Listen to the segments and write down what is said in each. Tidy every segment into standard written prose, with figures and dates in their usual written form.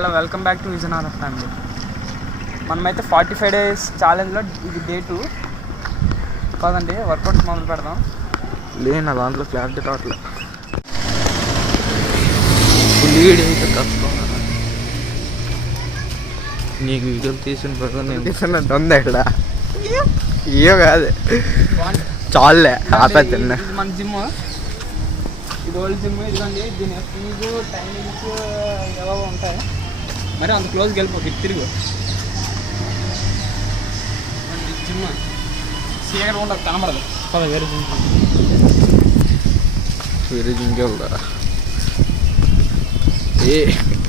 Hello welcome back to Vizianagaram family. మనమైతే 45 days ఛాలెంజ్లో ఇది day 2 కాదండి. వర్కౌట్స్ మొదలు పెడదాం. లేదు నా దాంట్లో క్లారిటీ రావట్లేదు. లీడ్ అయితే కష్టం. నీకు వీడియోలు తీసిన ప్రకారం నేను తీసినట్టు ఉంది. ఇక్కడ ఇయో కాదు చాలులే ఆపేద్దా. మన జిమ్, ఇది ఓల్డ్ జిమ్. ఇదిగోండి దీని ఫీజు టైమింగ్స్ ఏవో ఉంటాయి. మరి అంత క్లోజ్కి వెళ్ళిపోయి తిరుగు జిమ్ సీఎర్ ఉండదు, కనబడదు. వేరే జిమ్ వేరే జిమ్కి వెళ్తారా? ఏ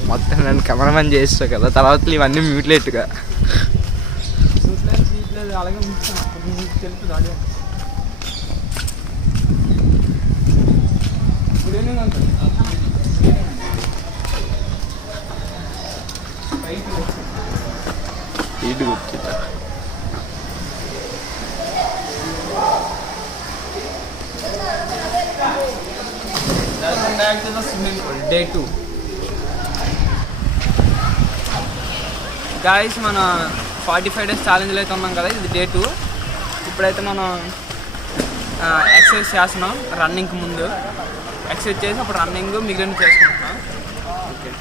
మొత్తం నన్ను కెమెరామెన్ చేస్తావు కదా, తర్వాత ఇవన్నీ మ్యూట్లేట్గా అలాగే తెలుస్తుంది. Audio good evening uncle. ఈడు గుర్తిట welcome back to the swimming pool day 2. Guys మన 45 days ఛాలెంజ్లో అయితే ఉన్నాం కదా, ఇది డే 2. ఇప్పుడైతే మనం ఎక్సర్సైజ్ చేస్తున్నాం. రన్నింగ్కి ముందు ఎక్సర్సైజ్ చేసి అప్పుడు రన్నింగ్ మిగిలిన చేసుకుంటున్నాం. Okay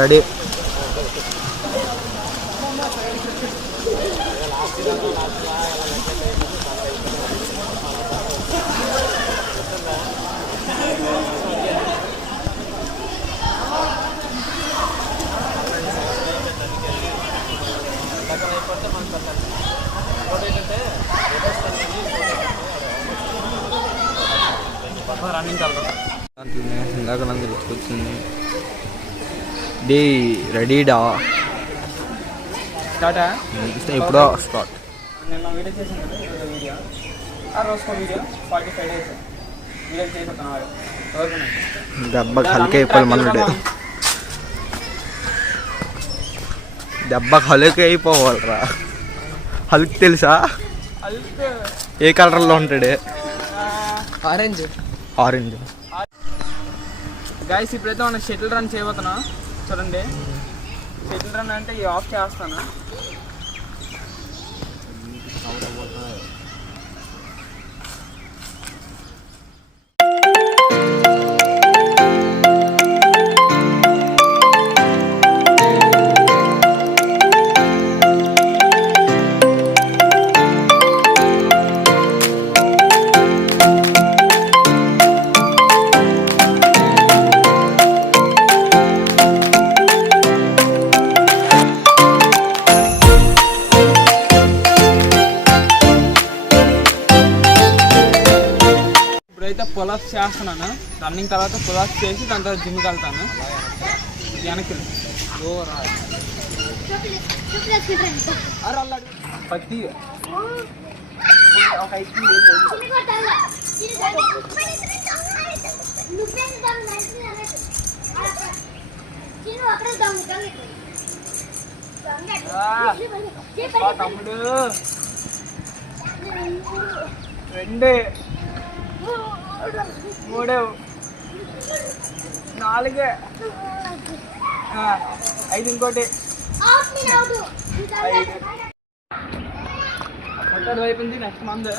ready. రన్నింగ్ వెళ్తాం. ఇందాక నాకు గుర్తుకొచ్చింది. డే రెడీడా స్టార్టా? ఎప్పుడో స్టార్ట్. నేను వీడియో చేసాను కదా, వీడియో ఆ రోజుకో వీడియో 45 days వీడియో చేస్తున్నాను. దెబ్బకి హల్క్ అయిపోవాలి మనడు. దెబ్బకి హల్క్ అయిపోవాలరా. హల్క్ తెలుసా? ఏ కలర్లో ఉంటాడు? ఆరెంజ్. ఆరెంజ్. గైస్ ఇప్పుడైతే మనం షటిల్ రన్ చేయబోతున్నాం. చూడండి, షటిల్ రన్ అంటే ఈ ఆఫ్ చేస్తాను. ఇప్పుడైతే పుల్అప్స్ చేస్తున్నాను. రన్నింగ్ తర్వాత పుల్అప్స్ చేసి దాని తర్వాత జిమ్కి వెళ్తాను. వెనక్కి పత్తి తమ్ముడు 2 3 4 5 ఇంకోటి 5 అయిపోయింది. Next month